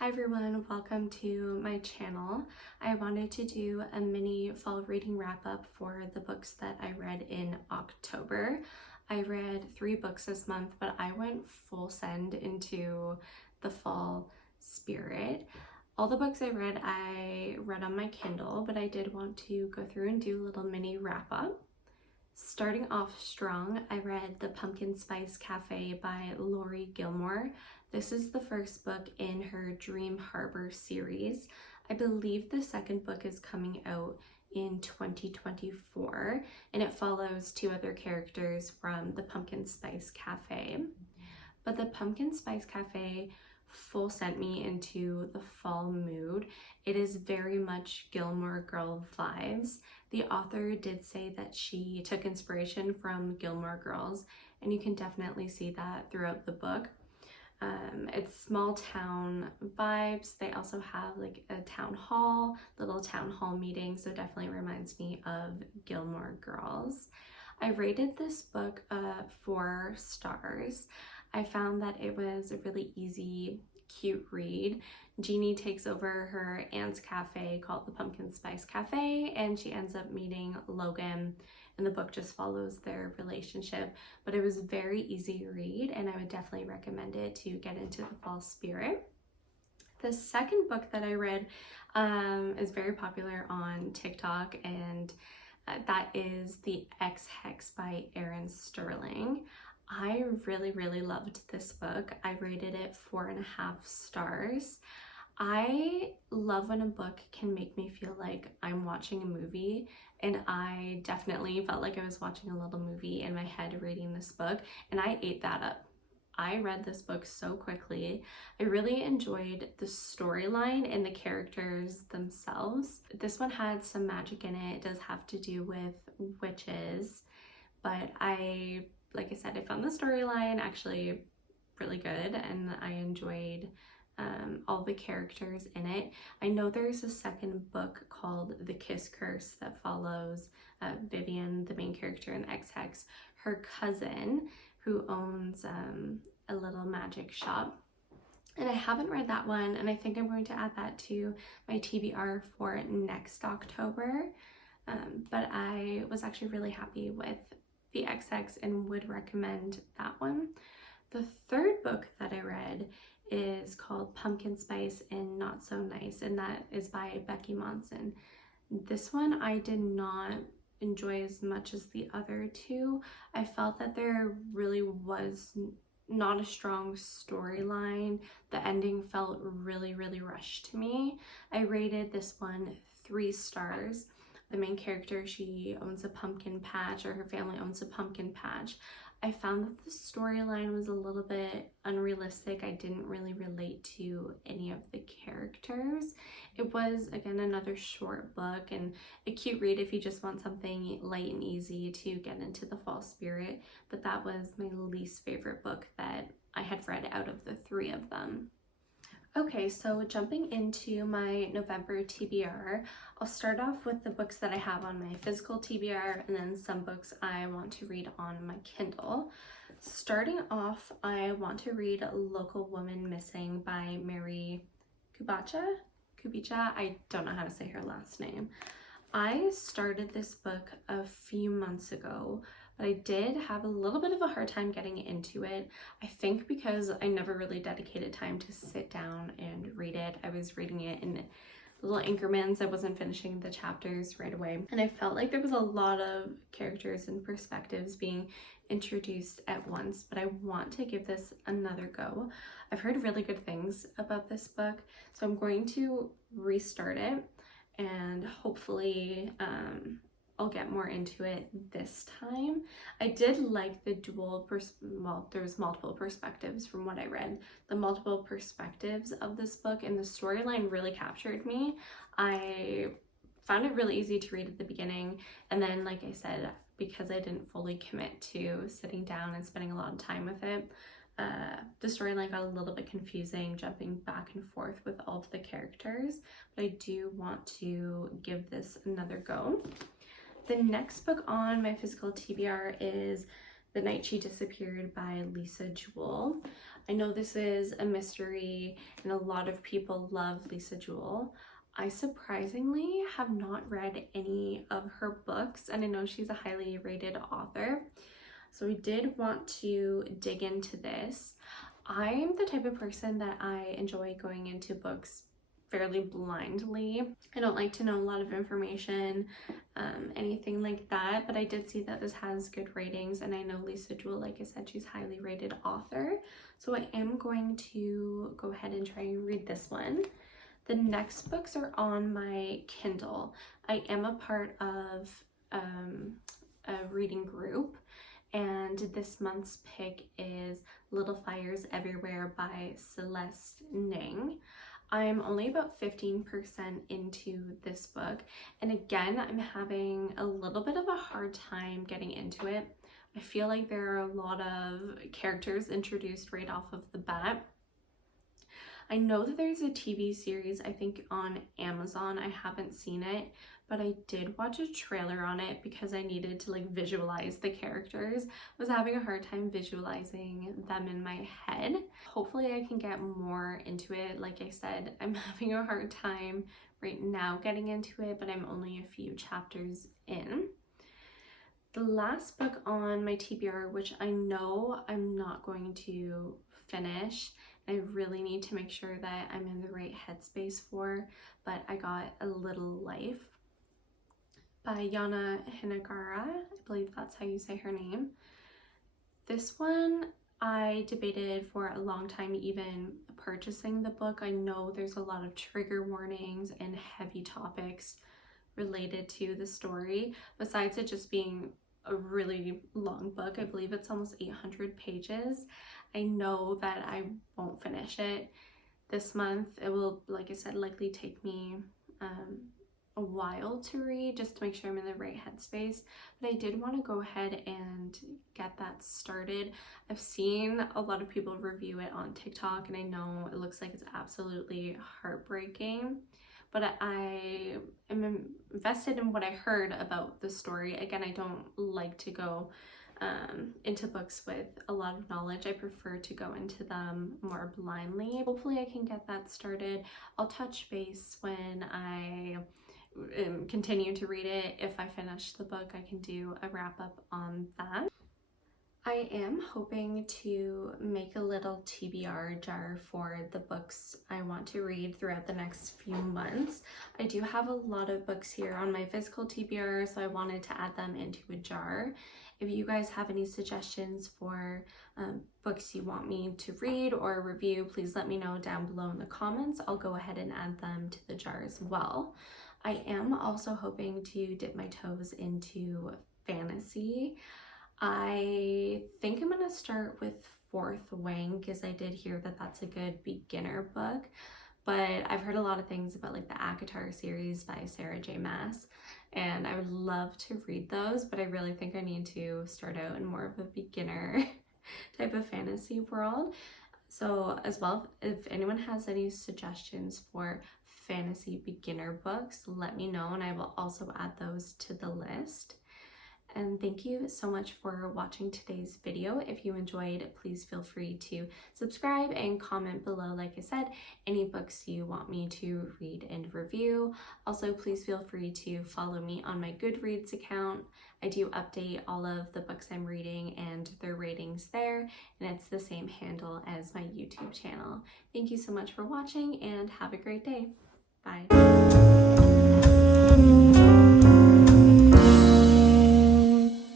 Hi everyone, welcome to my channel. I wanted to do a mini fall reading wrap up for the books that I read in October. I read 3 books this month, but I went full send into the fall spirit. All the books I read on my Kindle, but I did want to go through and do a little mini wrap up. Starting off strong, I read The Pumpkin Spice Cafe by Lori Gilmore. This is the first book in her Dream Harbor series. I believe the second book is coming out in 2024, and it follows 2 other characters from the Pumpkin Spice Cafe. But the Pumpkin Spice Cafe full sent me into the fall mood. It is very much Gilmore Girl vibes. The author did say that she took inspiration from Gilmore Girls, and you can definitely see that throughout the book. It's small town vibes. They also have like a town hall, little town hall meeting, so definitely reminds me of Gilmore Girls. I rated this book 4 stars. I found that it was a really easy, cute read. Jeannie takes over her aunt's cafe called the Pumpkin Spice Cafe, and she ends up meeting Logan, and the book just follows their relationship. But it was a very easy read, and I would definitely recommend it to get into the fall spirit. The second book that I read is very popular on TikTok, and that is The Ex-Hex by Erin Sterling. I really loved this book. I rated it 4.5 stars. I love when a book can make me feel like I'm watching a movie, and I definitely felt like I was watching a little movie in my head reading this book, and I ate that up. I read this book so quickly. I really enjoyed the storyline and the characters themselves. This one had some magic in it. It does have to do with witches, but like I said, I found the storyline actually really good, and I enjoyed all the characters in it. I know there's a second book called The Kiss Curse that follows Vivian, the main character in Ex-Hex, her cousin, who owns a little magic shop. And I haven't read that one, and I think I'm going to add that to my TBR for next October. But I was actually really happy with The Ex-Hex and would recommend that one. The third book that I read is called Pumpkin Spice and Not So Nice, and that is by Becky Monson. This one I did not enjoy as much as the other 2. I felt that there really was not a strong storyline. The ending felt really rushed to me. I rated this one 3 stars. The main character, she owns a pumpkin patch, or her family owns a pumpkin patch. I found that the storyline was a little bit unrealistic. I didn't really relate to any of the characters. It was, again, another short book and a cute read if you just want something light and easy to get into the fall spirit, but that was my least favorite book that I had read out of the 3 of them. Okay, so jumping into my November TBR, I'll start off with the books that I have on my physical TBR, and then some books I want to read on my Kindle. Starting off, I want to read Local Woman Missing by Mary Kubica. I don't know how to say her last name. I started this book a few months ago, but I did have a little bit of a hard time getting into it. I think because I never really dedicated time to sit down and read it. I was reading it in little increments. I wasn't finishing the chapters right away. And I felt like there was a lot of characters and perspectives being introduced at once, but I want to give this another go. I've heard really good things about this book, so I'm going to restart it, and hopefully I'll get more into it this time. I did like the there's multiple perspectives from what I read. The multiple perspectives of this book and the storyline really captured me. I found it really easy to read at the beginning, and then, like I said, because I didn't fully commit to sitting down and spending a lot of time with it, the storyline got a little bit confusing, jumping back and forth with all of the characters, but I do want to give this another go. The next book on my physical TBR is The Night She Disappeared by Lisa Jewell. I know this is a mystery and a lot of people love Lisa Jewell. I surprisingly have not read any of her books, and I know she's a highly rated author. So I did want to dig into this. I'm the type of person that I enjoy going into books fairly blindly. I don't like to know a lot of information, anything like that, but I did see that this has good ratings, and I know Lisa Jewell, like I said, she's a highly rated author. So I am going to go ahead and try and read this one. The next books are on my Kindle. I am a part of a reading group, and this month's pick is Little Fires Everywhere by Celeste Ning. I'm only about 15% into this book, and again, I'm having a little bit of a hard time getting into it. I feel like there are a lot of characters introduced right off of the bat. I know that there's a TV series, I think on Amazon. I haven't seen it, but I did watch a trailer on it because I needed to like visualize the characters. I was having a hard time visualizing them in my head. Hopefully I can get more into it. Like I said, I'm having a hard time right now getting into it, but I'm only a few chapters in. The last book on my TBR, which I know I'm not going to finish, I really need to make sure that I'm in the right headspace for, but I got A Little Life by Yana Hinagara. I believe that's how you say her name. This one, I debated for a long time even purchasing the book. I know there's a lot of trigger warnings and heavy topics related to the story, besides it just being a really long book. I believe it's almost 800 pages. I know that I won't finish it this month. It will, like I said, likely take me a while to read just to make sure I'm in the right headspace, but I did want to go ahead and get that started. I've seen a lot of people review it on TikTok, and I know it looks like it's absolutely heartbreaking, but I am invested in what I heard about the story. Again, I don't like to go into books with a lot of knowledge. I prefer to go into them more blindly. Hopefully I can get that started. I'll touch base when I continue to read it. If I finish the book, I can do a wrap up on that. I am hoping to make a little TBR jar for the books I want to read throughout the next few months. I do have a lot of books here on my physical TBR, so I wanted to add them into a jar. If you guys have any suggestions for books you want me to read or review, please let me know down below in the comments. I'll go ahead and add them to the jar as well. I am also hoping to dip my toes into fantasy. I think I'm going to start with Fourth Wing because I did hear that that's a good beginner book, but I've heard a lot of things about like the ACOTAR series by Sarah J. Maas, and I would love to read those, but I really think I need to start out in more of a beginner type of fantasy world. So as well, if anyone has any suggestions for fantasy beginner books, let me know, and I will also add those to the list. And thank you so much for watching today's video. If you enjoyed, please feel free to subscribe and comment below, like I said, any books you want me to read and review. Also, please feel free to follow me on my Goodreads account. I do update all of the books I'm reading and their ratings there, and it's the same handle as my YouTube channel. Thank you so much for watching, and have a great day. Bye.